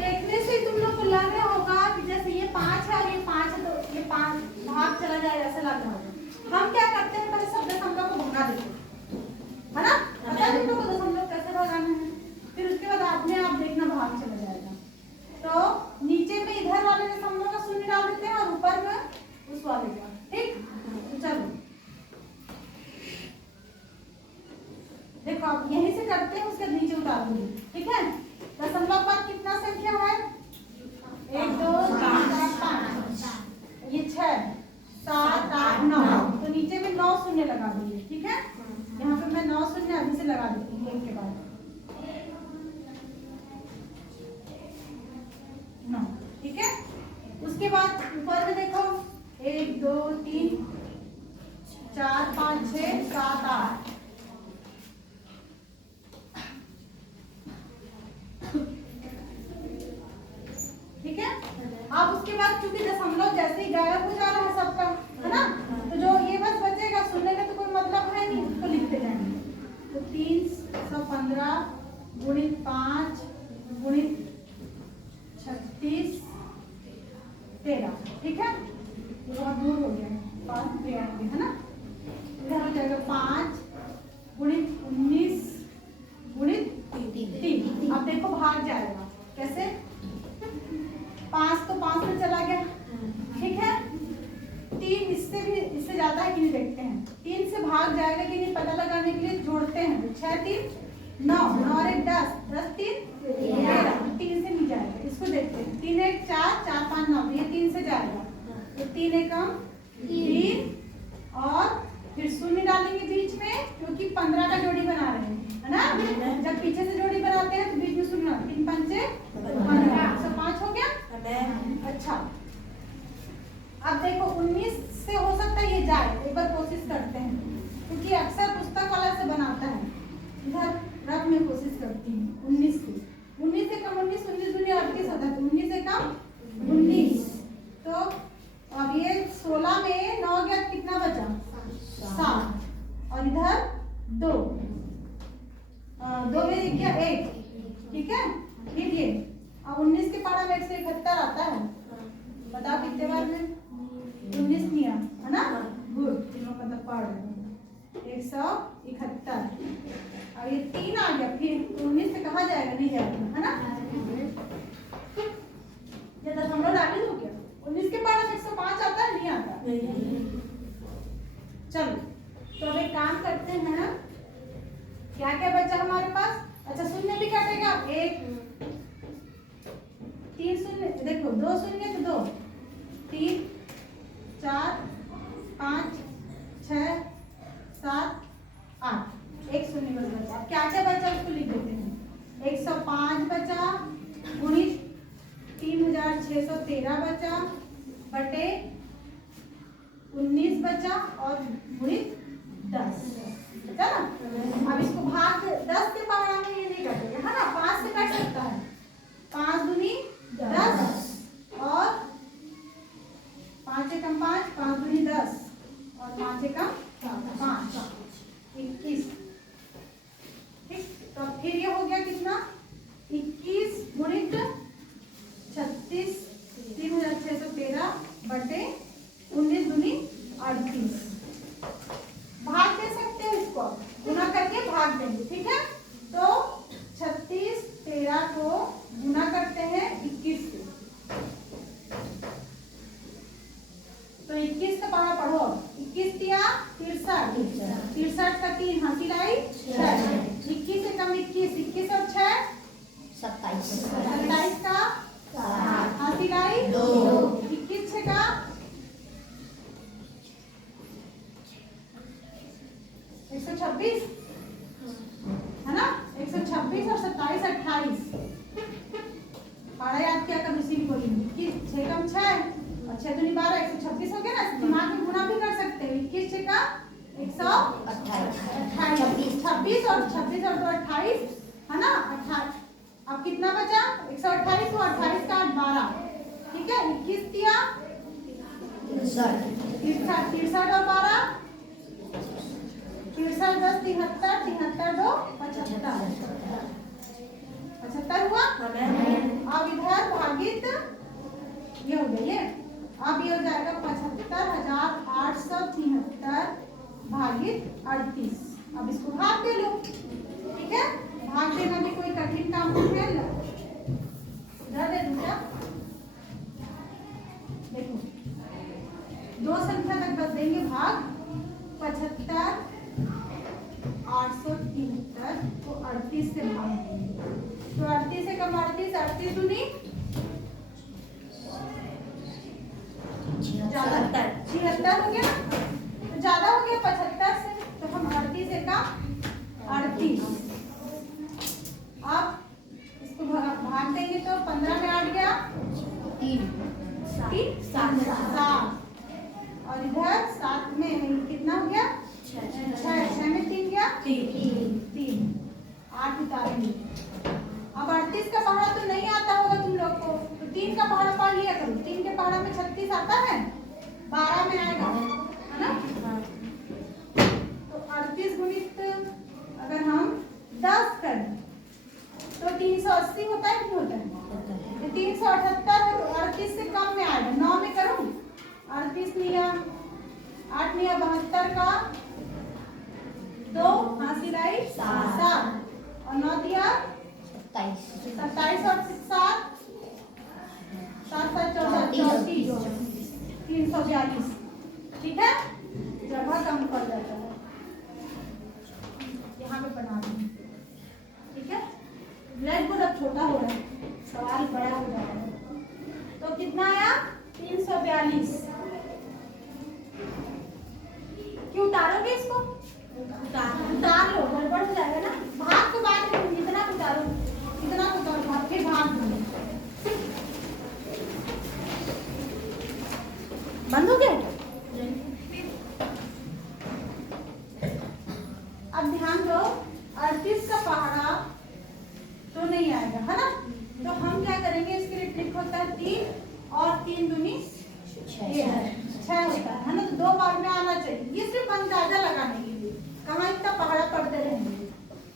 देखने से तुम लोग को लग रहा होगा कि जैसे ये 5 है और ये 5 है, तो ये 5 भाग चला जाए ऐसा लग रहा होगा। हम क्या करते हैं, पहले सब दशमलव को भगा देते हैं, है ना? पता है तुम लोग को दशमलव कैसे भगाना है। फिर उसके बाद अपने आप देखना भाग चला जाएगा। तो नीचे में इधर वाले दशमलव का शून्य डाल देते हैं और ऊपर में उस वाले का। ठीक, चलो देखो आप यहीं से करते हैं, उसके नीचे उतार दूंगी। ठीक है, दशमलव बाद कितना संख्या है? 1 2 3 4 5, ये 6 7 8 9। तो नीचे में 9 शून्य लगा देंगे। ठीक है, यहाँ पे मैं 9 शून्य अभी से लगा देती हूँ, एक के बाद 9। ठीक है, उसके बाद ऊपर में देखो 1 2 3 4 5 6 7 8। ठीक है, अब उसके बाद चूंकि दशमलव जैसे ही गायब हो जा रहा है सबका, है ना, तो जो ये बस बचेगा, शून्य का तो कोई मतलब है नहीं, उसको लिखते जाएंगे। तो 315 गुणित 5 गुणित 36 13। ठीक है, तो बहुत दूर हो गया, 5 है ना, इधर हो जाएगा 5 गुणित 19 गुणित 3। अब देखो भाग जाएगा कैसे, 5 तो 5 से चला गया। ठीक है, 3 इससे ज्यादा है कि नहीं देखते हैं, 3 से भाग जाएगा कि नहीं पता लगाने के लिए जोड़ते हैं। 6 3 9, 9 और 1 10, 10 3 13, 3 से नहीं जाएगा, इसको देखते हैं। 3 1 4, 4 5 9, ये 3 से जाएगा, तो 3 1 3 और फिर शून्य डालेंगे बीच में, क्योंकि 15 का जोड़ी बना रहे हैं, है ना। जब पीछे से जोड़ी बनाते हैं तो बीच में शून्य, 3 5 15, 105 हो गया। अच्छा, अब देखो 19 से हो सकता है ये जाए, एक बार कोशिश करते हैं, क्योंकि अक्सर पुस्तक वाला से बनाता है। इधर रफ में कोशिश करती हूँ 19 से। 19 से कम 19, 19 दूनी 38 होता है, तो 19 से कम 19। तो अब ये 16 में 9 गया, कितना बचा? 7, और इधर 2 में क्या 1। ठीक है, फिर ये अब 19 के पारा में 171 आता है, बताओ कितने बार में? 19 निया, है ना, गुड, तीनों का पढ़ 171। और ये 3 आ गया, फिर 19 से कहा जाएगा, नहीं जाएगा, है ना। ये दशमलव डाली हो गया, 19 के पारा में 105 आता है, नहीं आता। चलो, तो अब एक काम करते हैं, क्या क्या बचा हमारे पास? अच्छा, शून्य भी कटेगा, 1 3 शून्य, देखो 2 शून्य तो 2, 3 4 5 6 7 8, 1 शून्य बच बचा। अब क्या क्या बचा उसको लिख देते हैं। 105 बचा गुणित 3613 बचा बटे 19 बचा और गुणित 10, है ना। अब इसको भाग 10 के पावर में ये नहीं कटेगा, है ना, 5 से कट सकता है, 5 दूनी 10 और 5 एकम 5, 5 दूनी 10 और 5 एकम 5, 21। ठीक, तो फिर ये हो गया कितना? 21 गुणित 36 3613 बटे 19 दूनी 38। भाग दे सकते हो, इसको गुना करके भाग देंगे। ठीक है, तो 36 13 को गुना करते हैं 21 से, तो 21 का पारा पढ़ो। 21 दिया 63, 63 का 3 हाथी लाई 6, 21 से कम 21, 21 और 6 27, 27 का हाथी लाई 2, 21 6 का 126, है ना, 126 और 27 28। पारा याद क्या कर उसी को लिखी, 6 कम 6 और 6 दूनी 12, 126 हो गया ना। दिमाग में गुना भी कर सकते हैं, 21 6 का 128, 26 और 26 और 28, है ना, 28। अब कितना बचा? 128 को 28 का 8 12, ठीक है। 21 दिया 63 और 12 63 10 73, 73 दो 75, 75 हुआ। अब इधर भागित ये हो गया, ये अब ये हो जाएगा 75,873 भागित 38। अब इसको भाग दे लो, ठीक है। भाग देना भी कोई कठिन काम नहीं है। इधर दे दूं क्या? देखो दो संख्या तक बस देंगे भाग। 75,873 को 38 से भाग देंगे, तो 38 से कम 38, 38 दूनी 76 हो गया ना, तो ज्यादा हो गया 75 से, तो हम 38 से कम 38। अब इसको भाग देंगे तो 15 में 8 गया 3, 7 और इधर 7 में कितना हो गया 6 में 3 गया 3 8 उतारेंगे। अब 38 का पहाड़ा तो नहीं आता होगा तुम लोग को, तो 3 का पहाड़ा पढ़ लिया करो। 3 के पहाड़ा में 36 आता है, 12 में आएगा, है ना। तो 38 गुणित अगर हम 10 करें तो 380 होता है नहीं होता है? 378 है, तो 38 से कम में आएगा। 9 में करूं 38 लिया 8 लिया 72 का 2 हासिल लाई 7 और 9 दिया 27 और 7 14 342। ठीक है, जगह कम पड़ जाता है, यहाँ पे बना देंगे। ठीक है, ब्लैक बोर्ड अब छोटा हो रहा है, सवाल बड़ा हो जा रहा है। तो कितना आया 342। क्यों उतारोगे इसको? उतार लो, गड़बड़ हो जाएगा ना। भाग तो बाद में इतना उतारो, इतना उतारो, भाग फिर भाग दो। बंद हो गया। अब ध्यान दो, 38 का पहाड़ा तो नहीं आएगा, है ना। तो हम क्या करेंगे, इसके लिए ट्रिक होता है 3 और 3 दूनी 6 होता है ना। तो 2 बार में आना चाहिए, ये सिर्फ अंदाजा लगाने के लिए, कहाँ इतना पहाड़ा पढ़ते रहेंगे।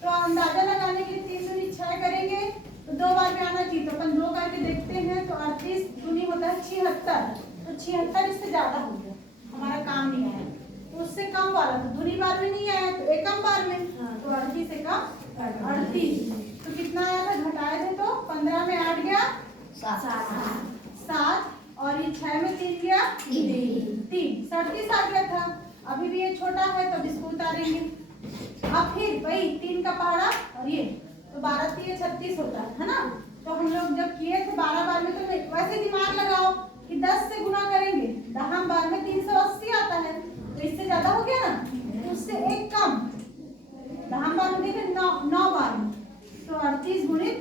तो अंदाजा लगाने के लिए 3 दूनी 6 करेंगे तो 2 बार में आना चाहिए। तो अपन 2 करके देखते हैं, तो 38 दूनी होता है 76, तो 76 इससे ज्यादा हो गया, हमारा काम नहीं आया। तो उससे कम वाला तो दूनी बार में नहीं आया, तो एकम बार में, तो 38 से कम 38। तो कितना आया था, घटाए थे तो 15 में 8 गया 7 और ये 6 में 3 गया 3, 37 आ गया था। अभी भी ये छोटा है तो इसको उतारेंगे। अब फिर वही 3 का पहाड़ा और ये, तो 12 3 36 होता है ना। तो हम लोग जब किए थे 12 बार में, तो वैसे दिमाग लगाओ कि 10 से गुना करेंगे, 10 बार में 380 आता है, तो इससे ज्यादा हो गया ना, तो उससे एक कम 10 बार में देखे 9 बार में, तो 38 गुणित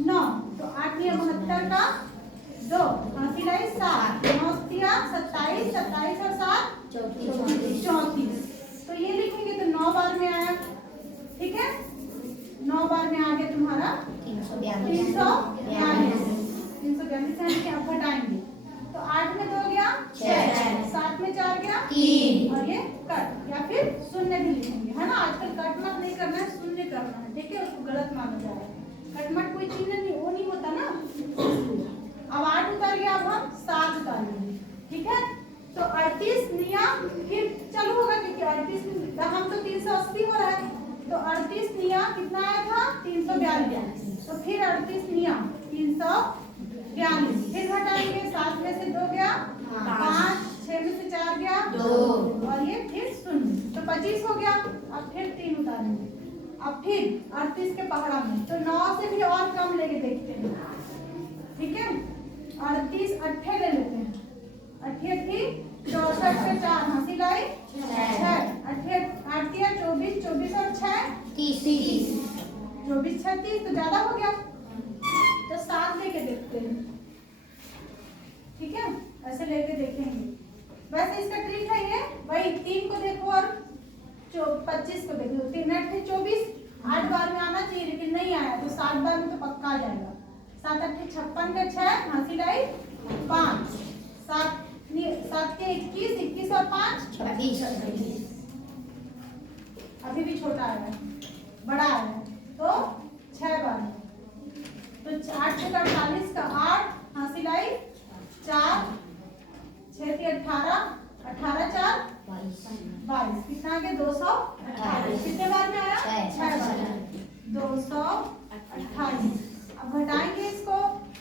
9, तो 8 में 69 का 2 हासिल लाई 7 9 दिया 27 27 और 7 34। तो ये लिखेंगे तो 9 बार में आया। ठीक है, 9 बार में आ गया तुम्हारा 342 से आप घटाएंगे तो 8 में 2 गया 6 7 में 4 गया 3 और ये कट या फिर शून्य भी लिखेंगे, है ना। आजकल कट मत नहीं करना है, शून्य करना है। ठीक है, उसको गलत माना जाएगा। कटमट कोई चीज नहीं, वो नहीं होता ना। अब 8 उतार गया, अब हम 7 उतारेंगे। ठीक है, तो 38 निया फिर चालू होगा, क्योंकि 38 हम तो 380 हो रहा है, तो 38 निया कितना आया था 342, तो फिर 38 निया 342, फिर घटाएंगे 7 में से 2 गया 5 6 में से 4 गया 2 और ये फिर 0, तो 25 हो गया। अब फिर 3 उतारेंगे, अब फिर 38 के पहाड़ा में, तो 9 से भी और कम लेके देखते हैं। ठीक है, 38 अट्ठे ले लेते हैं, 68 64 से 4 हासिल आई 6 अट्ठे 8 दिया 24 24 और 6 30 24 36, तो ज्यादा हो गया, तो 7 लेके देखते हैं। ठीक है, ऐसे लेके देखेंगे। वैसे इसका ट्रिक है ये, वही 3 को देखो और 25 को देखो, 3 अट्ठे 24 8 बार में आना चाहिए, लेकिन नहीं आया, तो 7 बार में तो पक्का आ जाएगा। 7 अट्ठे 56 का 6 हासिल आई 5 7 के 21 21 और 5 26। अभी भी छोटा है। बड़ा है तो 6 बार, तो 8 से 48 का 8 हासिल आई 4, 6 से 18, 18 4 22, कितना आ गया 228। कितने बार में आया 6 बार, 228। अब घटाएंगे इसको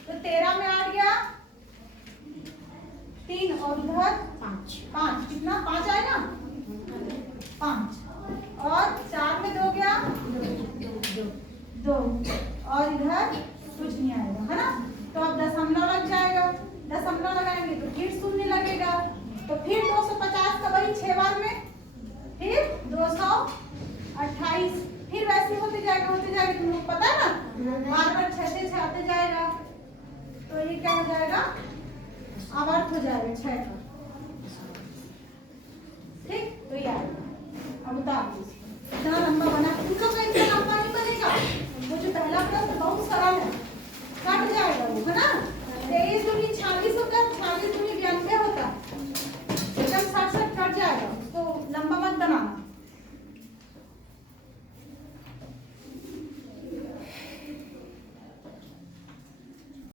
तो 13 में आ गया 3 और उधर 5, कितना 5 आएगा 5, और 4 में 2 गया 2, और इधर कुछ नहीं आएगा, है ना। तो अब दशमलव लग जाएगा, दशमलव लगाएंगे तो फिर शून्य लगेगा, तो फिर 250 का वही 6 बार में, फिर 228, फिर वैसे होते जाएगा तुम लोग पता है ना, बार बार 6 से 6 आते जाएगा, तो ये क्या हो जाएगा आवर्त हो जाएगा 6 का, ठीक। तो ये आएगा। अब उतार दीजिए, इतना